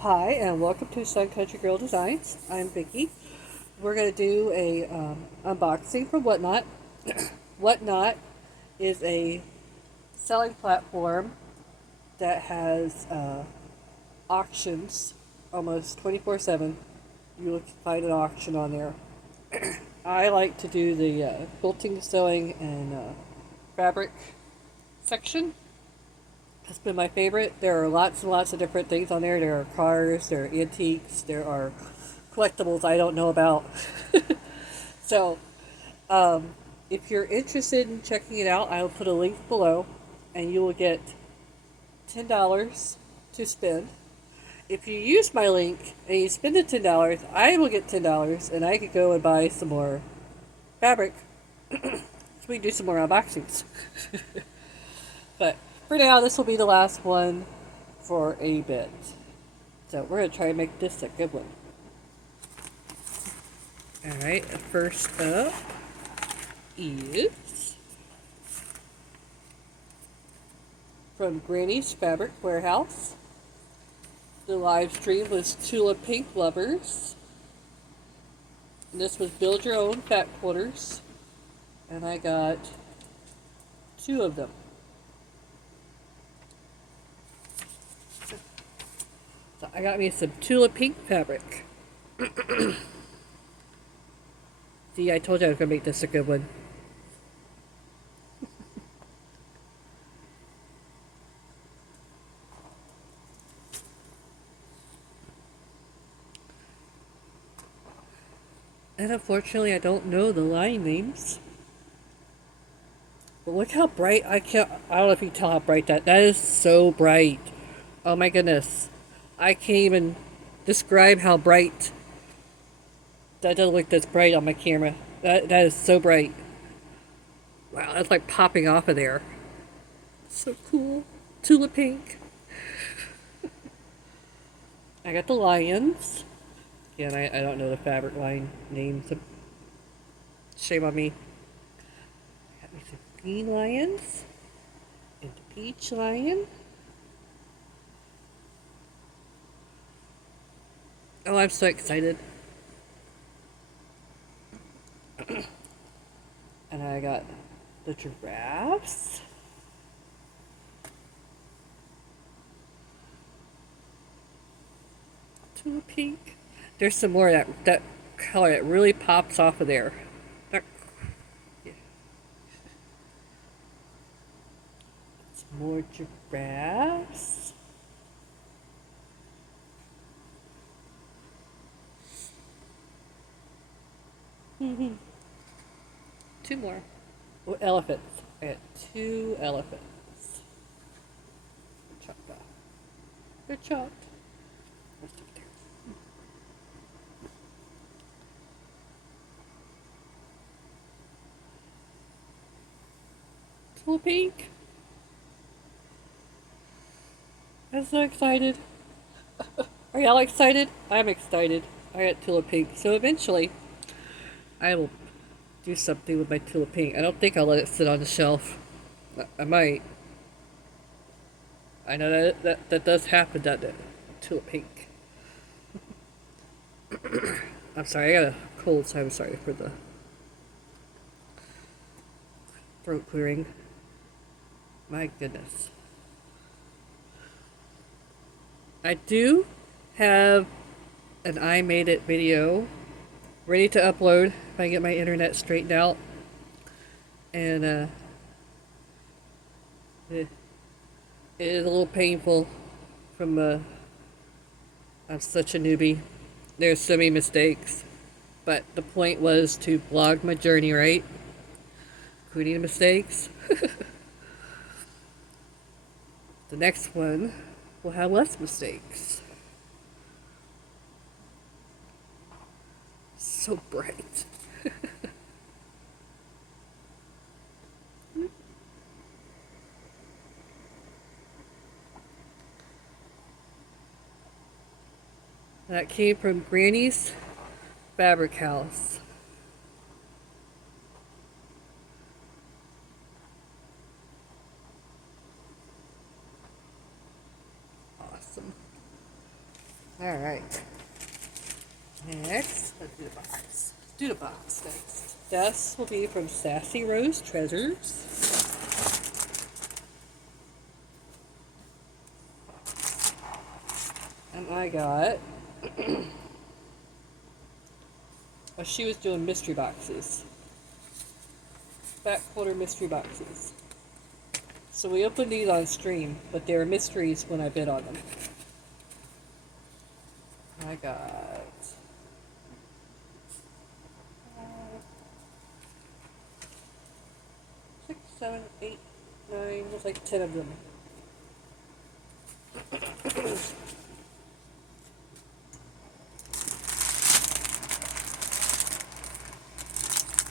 Hi, and welcome to Sun Country Girl Designs. I'm Vicki. We're going to do a unboxing from Whatnot. Whatnot is a selling platform that has auctions almost 24/7. You will find an auction on there. I like to do the quilting, sewing, and fabric section. It's been my favorite. There are lots and lots of different things on there. There are cars, there are antiques, there are collectibles I don't know about. So, if you're interested in checking it out, I will put a link below, and you will get $10 to spend. If you use my link and you spend the $10, I will get $10, and I could go and buy some more fabric so we can do some more unboxings. But for now, this will be the last one for a bit. So we're going to try and make this a good one. Alright, first up is from Granny's Fabric Warehouse. The live stream was Tula Pink Lovers. And this was Build Your Own Fat Quarters. And I got 2 of them. So I got me some Tula Pink fabric. See, I told you I was going to make this a good one. And unfortunately, I don't know the line names. But look how bright, I don't know if you can tell how bright that is so bright. Oh my goodness. I can't even describe how bright. That doesn't look this bright on my camera. That is so bright. Wow, that's like popping off of there. So cool. Tula Pink. I got the lions. Again, I don't know the fabric line names. Shame on me. I got me some green lions. And the peach lion. Oh, I'm so excited. And I got the giraffes. Tula Pink. There's some more of that color that really pops off of there. That, yeah. Some more giraffes. Two more. Oh, elephants. I got 2 elephants. They're chopped off. They're chopped. Let's take it there. Tula Pink. I'm so excited. Are y'all excited? I'm excited. I got Tula Pink. So eventually, I will do something with my Tula Pink. I don't think I'll let it sit on the shelf. I might. I know that does happen, doesn't it? Tula Pink. I'm sorry, I got a cold, so I'm sorry for the throat clearing. My goodness. I do have an I Made It video ready to upload if I get my internet straightened out. And it is a little painful from I'm such a newbie. There's so many mistakes. But the point was to blog my journey, right? Including the mistakes. The next one will have less mistakes. So bright. That came from Granny's Fabric House. Awesome. Alright. Next, let's do the box. Do the box next. This will be from Sassyrosetreasures. And I got she was doing mystery boxes. Back quarter mystery boxes. So we opened these on stream, but they were mysteries when I bid on them. I got 6, 7, 8, 9, there's like 10 of them.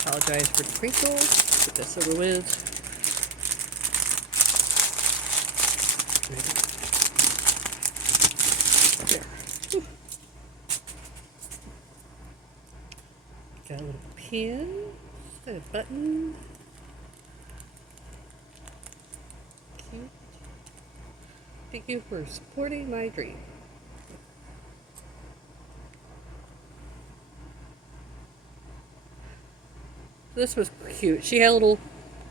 Apologize for the crinkles. Get this over with. There. Whew. Got a little pin. Got a button. Cute. Thank you for supporting my dream. This was cute. She had a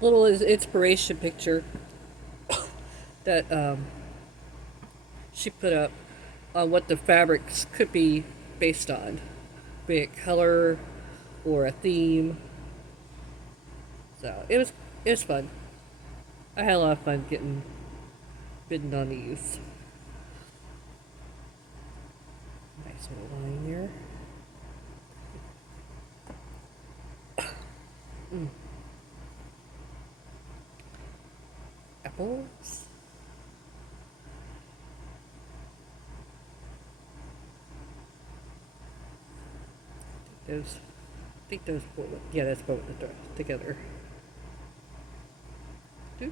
little inspiration picture that she put up on what the fabrics could be based on, be it color or a theme. So it was fun. I had a lot of fun bidding on these. Nice little line there. Apples. I think those four. Yeah, that's both together. Do.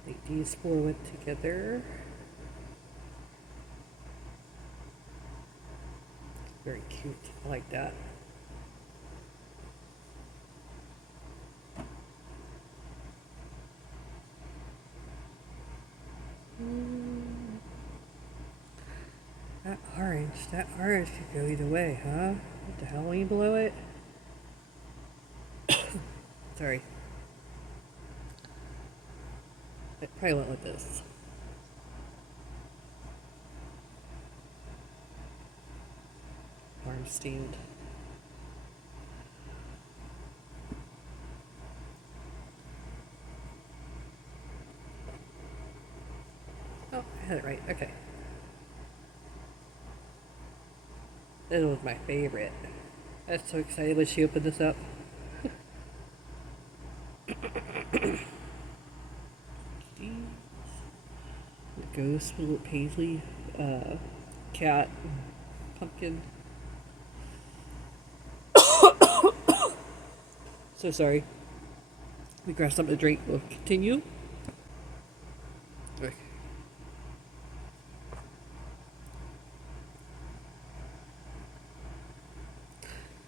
I think these four went together. Very cute. I like that. That orange could go either way, huh? With the Halloween below it? Sorry. I probably went with this. Arm stand. Oh, I had it right. Okay. This was my favorite. I was so excited when she opened this up. The ghost, little paisley, cat, pumpkin. So sorry. We grab something to drink. We'll continue. Okay.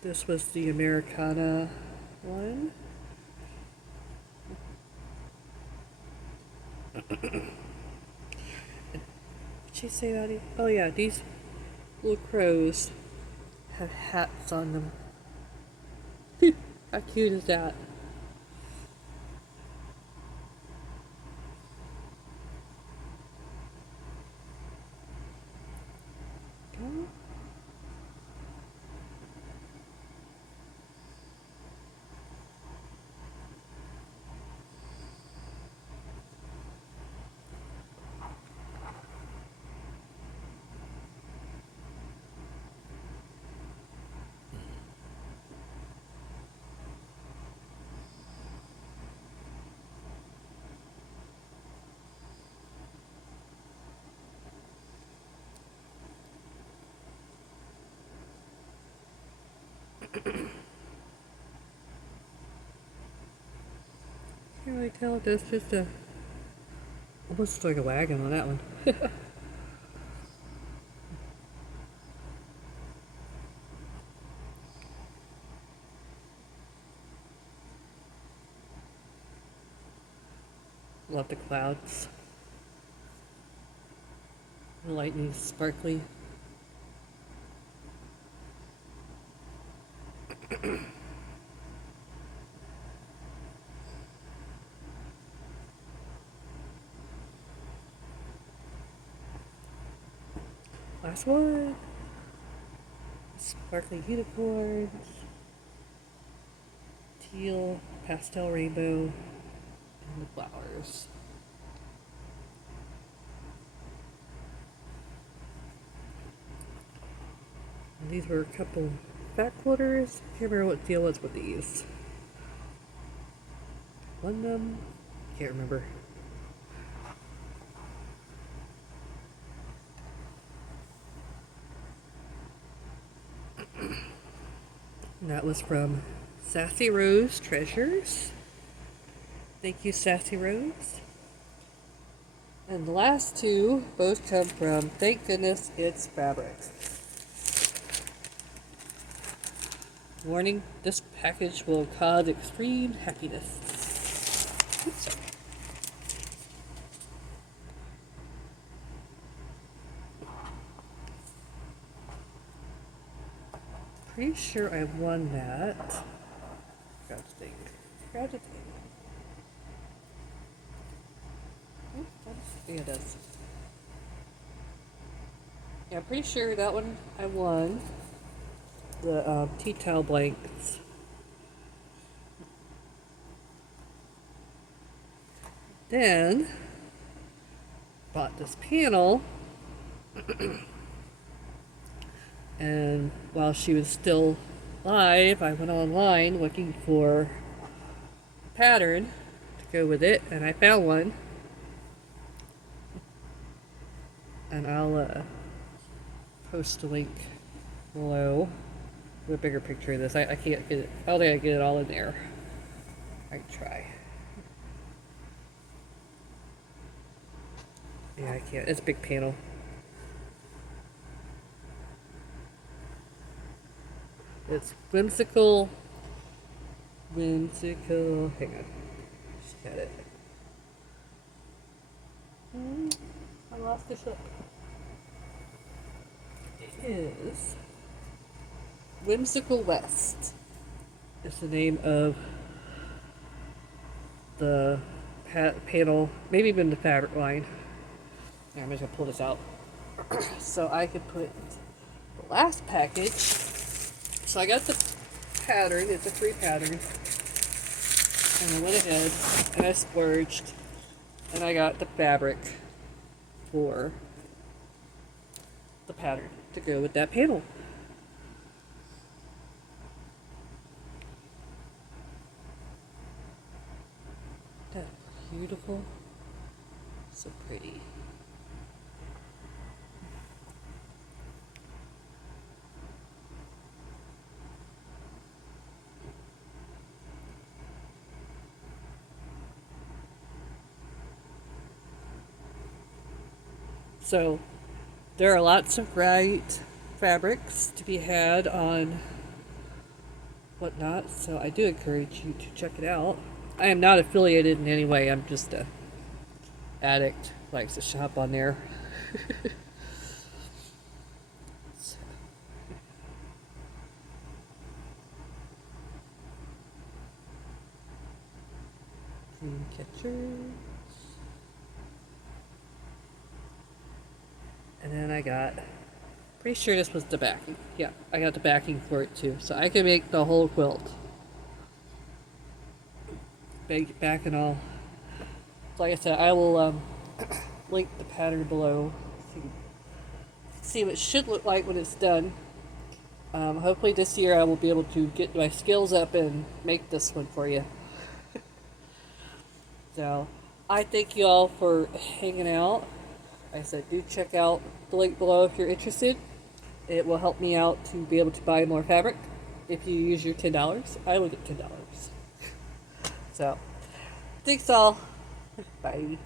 This was the Americana one. What'd she say about it? Oh yeah, these little crows have hats on them. How cute is that? Can't really tell if that's just a Almost like a wagon on that one. Love the clouds. The lightning sparkly. Last one. Sparkly unicorns. Teal, pastel rainbow, and the flowers. And these were a couple back quarters. Can't remember what deal was with these. Won them. Can't remember. And that was from Sassyrosetreasures. Thank you, Sassy Rose. And the last two both come from Thank Goodness It's Fabrics. Warning, this package will cause extreme happiness. Oops, sorry. Pretty sure I won that. Grab the thing. Grab the thing. Yeah, it does. Yeah, I'm pretty sure that one I won. The tea towel blankets. Then bought this panel, and while she was still live, I went online looking for a pattern to go with it, and I found one. And I'll post a link below with a bigger picture of this. I can't get it. I don't think I get it all in there. I can try. Yeah, I can't. It's a big panel. It's whimsical. Whimsical. Hang on. Just got it. I lost the ship. It is Whimsical West. It's the name of the panel, maybe even the fabric line. Here, I'm just gonna pull this out so I can put the last package. So I got the pattern. It's a free pattern, and I went ahead and I splurged, and I got the fabric for the pattern to go with that panel. That's beautiful. So pretty. So there are lots of great fabrics to be had on Whatnot, so I do encourage you to check it out. I am not affiliated in any way. I'm just a addict who likes to shop on there. Dream catchers. And then I got, pretty sure this was the backing. Yeah, I got the backing for it too. So I can make the whole quilt. Back and all. So like I said, I will link the pattern below. So you can see what it should look like when it's done. Hopefully this year I will be able to get my skills up and make this one for you. So I thank you all for hanging out. Like I said, do check out the link below if you're interested. It will help me out to be able to buy more fabric. If you use your $10, I will get $10. So, thanks all. Bye.